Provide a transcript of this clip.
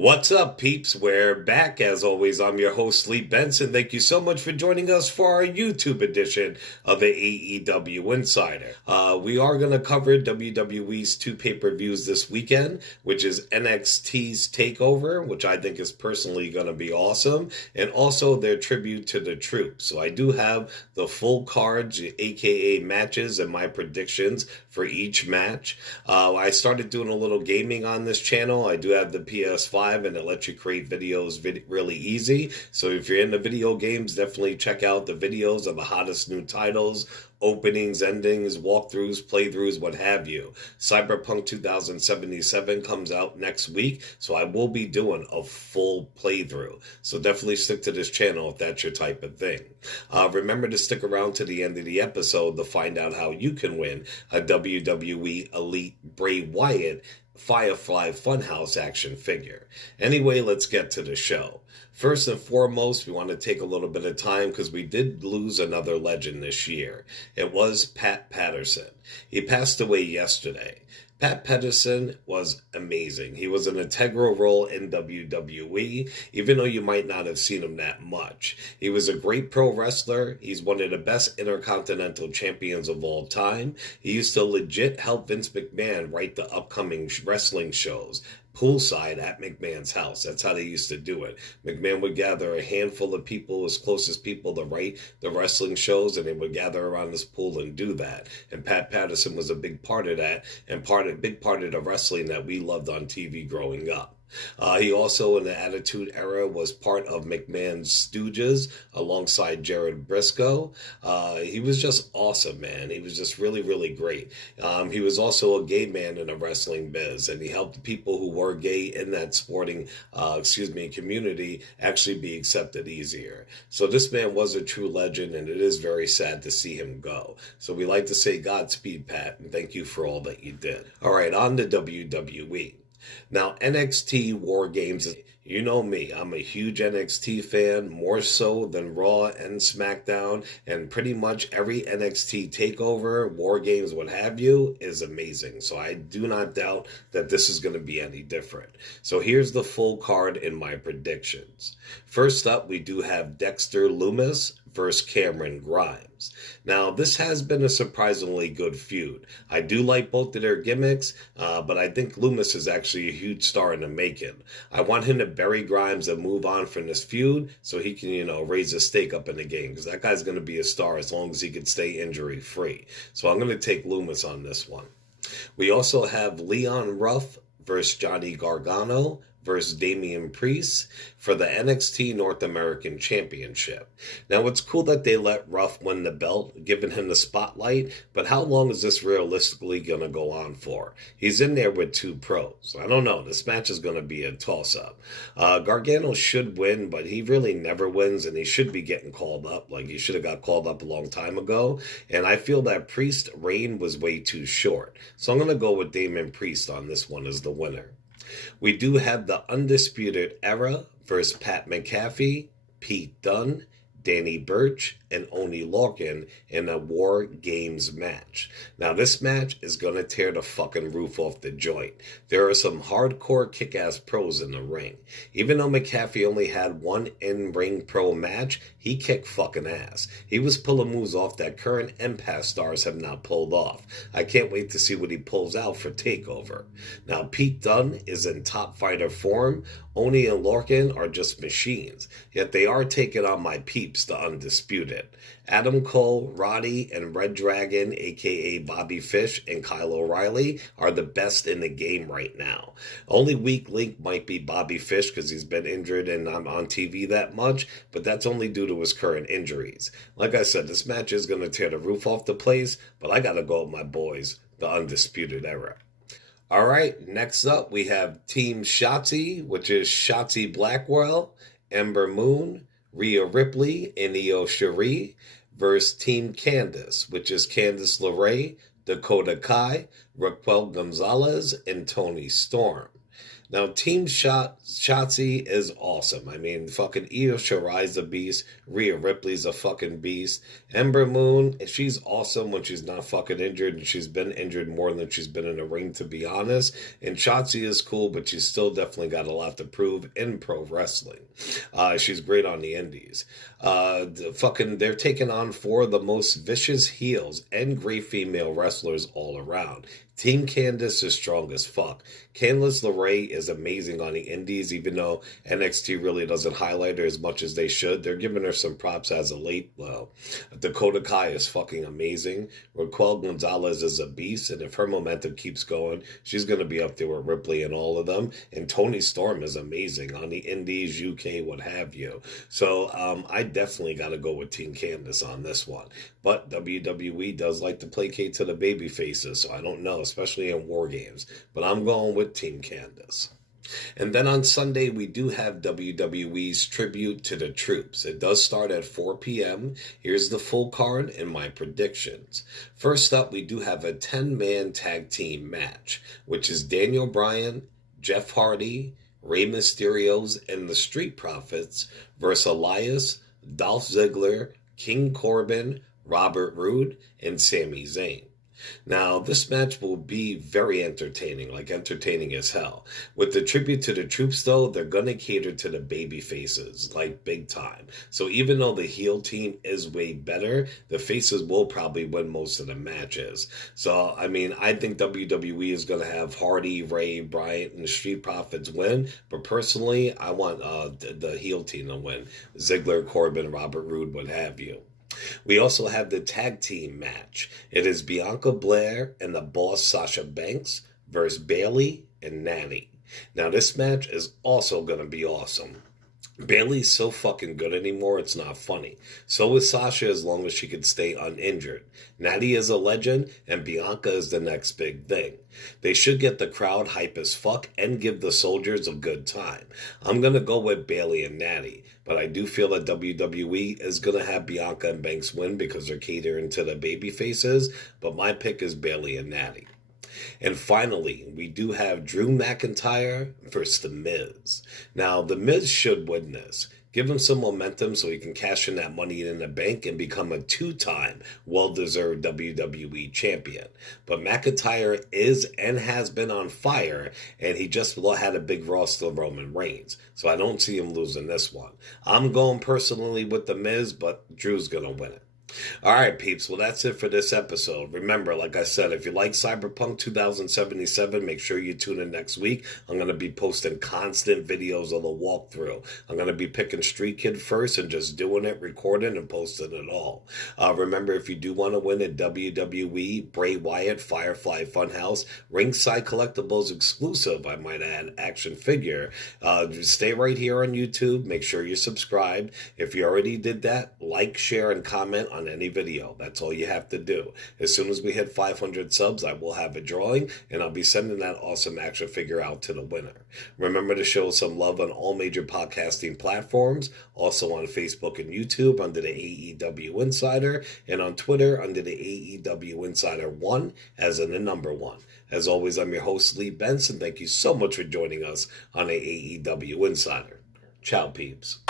What's up, peeps? We're back. As always, I'm your host, Lee Benson. Thank you so much for joining us for our YouTube edition of the AEW Insider. We are going to cover WWE's two pay-per-views this weekend, which is NXT's TakeOver, which I think is personally going to be awesome, and also their tribute to the troops. So I do have the full cards, aka matches, and my predictions for each match. I started doing a little gaming on this channel. I do have the PS5, and it lets you create videos really easy. So if you're into video games, definitely check out the videos of the hottest new titles, openings, endings, walkthroughs, playthroughs, what have you. Cyberpunk 2077 comes out next week, so I will be doing a full playthrough. So definitely stick to this channel if that's your type of thing. Remember to stick around to the end of the episode to find out how you can win a WWE Elite Bray Wyatt Firefly Funhouse action figure. Anyway, let's get to the show. First and foremost, we want to take a little bit of time because we did lose another legend this year. It was Pat Patterson. He passed away yesterday. Pat Patterson was amazing. He was an integral role in WWE, even though you might not have seen him that much. He was a great pro wrestler. He's one of the best intercontinental champions of all time. He used to legit help Vince McMahon write the upcoming wrestling shows poolside at McMahon's house. That's how they used to do it. McMahon would gather a handful of people, his closest people, to write the wrestling shows, and they would gather around this pool and do that. And Pat Patterson was a big part of that, and big part of the wrestling that we loved on TV growing up. He also, in the Attitude Era, was part of McMahon's Stooges alongside Jared Briscoe. He was just awesome, man. He was just really, really great. He was also a gay man in the wrestling biz, and he helped people who were gay in that sporting, community actually be accepted easier. So this man was a true legend, and it is very sad to see him go. So we like to say Godspeed, Pat, and thank you for all that you did. All right, on to WWE. Now, NXT War Games, you know me, I'm a huge NXT fan, more so than Raw and SmackDown, and pretty much every NXT takeover, War Games, what have you, is amazing. So I do not doubt that this is going to be any different. So here's the full card in my predictions. First up, we do have Dexter Lumis versus Cameron Grimes. Now, this has been a surprisingly good feud. I do like both of their gimmicks, but I think Lumis is actually a huge star in the making. I want him to bury Grimes and move on from this feud so he can, raise his stake up in the game, because that guy's going to be a star as long as he can stay injury-free. So I'm going to take Lumis on this one. We also have Leon Ruff versus Johnny Gargano versus Damian Priest for the NXT North American Championship. Now, it's cool that they let Ruff win the belt, giving him the spotlight, but how long is this realistically going to go on for? He's in there with two pros. I don't know. This match is going to be a toss-up. Gargano should win, but he really never wins, and he should be getting called up. Like, he should have got called up a long time ago, and I feel that Priest's reign was way too short. So I'm going to go with Damian Priest on this one as the winner. We do have the Undisputed Era versus Pat McAfee, Pete Dunne, Danny Burch, and Oney Lorcan in a War Games match. Now, this match is going to tear the fucking roof off the joint. There are some hardcore kick-ass pros in the ring. Even though McAfee only had one in-ring pro match, he kicked fucking ass. He was pulling moves off that current Empath stars have not pulled off. I can't wait to see what he pulls out for TakeOver. Now, Pete Dunne is in top fighter form. Oney and Lorcan are just machines, yet they are taking on my peeps, the Undisputed. Adam Cole, Roddy, and Red Dragon, aka Bobby Fish, and Kyle O'Reilly are the best in the game right now. Only weak link might be Bobby Fish because he's been injured and I'm on TV that much, but that's only due to his current injuries. Like I said, this match is going to tear the roof off the place, but I got to go with my boys, the Undisputed Era. All right, next up we have Team Shotty, which is Shotty Blackwell, Ember Moon, Rhea Ripley, and Io Shirai, versus Team Candice, which is Candice LeRae, Dakota Kai, Raquel Gonzalez, and Toni Storm. Now, Shotzi is awesome. I mean, fucking Io Shirai's a beast. Rhea Ripley's a fucking beast. Ember Moon, she's awesome when she's not fucking injured, and she's been injured more than she's been in a ring, to be honest. And Shotzi is cool, but she's still definitely got a lot to prove in pro wrestling. She's great on the indies. They're taking on four of the most vicious heels and great female wrestlers all around. Team Candice is strong as fuck. Candice LeRae is amazing on the indies, even though NXT really doesn't highlight her as much as they should. They're giving her some props as of late. Well, Dakota Kai is fucking amazing. Raquel Gonzalez is a beast, and if her momentum keeps going, she's going to be up there with Ripley and all of them. And Toni Storm is amazing on the indies, UK, what have you. So I definitely got to go with Team Candice on this one. But WWE does like to placate to the baby faces, so I don't know, especially in War Games. But I'm going with Team Candice. And then on Sunday, we do have WWE's Tribute to the Troops. It does start at 4 p.m. Here's the full card and my predictions. First up, we do have a 10-man tag team match, which is Daniel Bryan, Jeff Hardy, Rey Mysterio's and the Street Profits versus Elias, Dolph Ziggler, King Corbin, Robert Roode, and Sami Zayn. Now, this match will be very entertaining, like entertaining as hell. With the Tribute to the Troops, though, they're going to cater to the baby faces, like big time. So even though the heel team is way better, the faces will probably win most of the matches. So, I mean, I think WWE is going to have Hardy, Ray, Bryant, and the Street Profits win. But personally, I want the heel team to win. Ziggler, Corbin, Robert Roode, what have you. We also have the tag team match. It is Bianca Belair and the Boss Sasha Banks versus Bayley and Natty. Now, this match is also going to be awesome. Bayley's so fucking good anymore, it's not funny. So is Sasha as long as she can stay uninjured. Natty is a legend, and Bianca is the next big thing. They should get the crowd hype as fuck and give the soldiers a good time. I'm going to go with Bayley and Natty, but I do feel that WWE is going to have Bianca and Banks win because they're catering to the baby faces, but my pick is Bayley and Natty. And finally, we do have Drew McIntyre versus The Miz. Now, The Miz should win this. Give him some momentum so he can cash in that money in the bank and become a two-time well-deserved WWE champion. But McIntyre is and has been on fire, and he just had a big roster of Roman Reigns. So I don't see him losing this one. I'm going personally with The Miz, but Drew's going to win it. All right, peeps. Well, that's it for this episode. Remember, like I said, if you like Cyberpunk 2077, make sure you tune in next week. I'm going to be posting constant videos of the walkthrough. I'm going to be picking Street Kid first and just doing it, recording, and posting it all. Remember, if you do want to win a WWE Bray Wyatt Firefly Funhouse Ringside Collectibles exclusive, I might add, action figure, stay right here on YouTube. Make sure you're subscribed. If you already did that, like, share, and comment on any video. That's all you have to do. As soon as we hit 500 subs, I will have a drawing, and I'll be sending that awesome action figure out to the winner. Remember to show some love on all major podcasting platforms, also on Facebook and YouTube under the AEW Insider, and on Twitter under the AEW Insider 1, as in the number 1. As always, I'm your host, Lee Benson. Thank you so much for joining us on the AEW Insider. Ciao, peeps.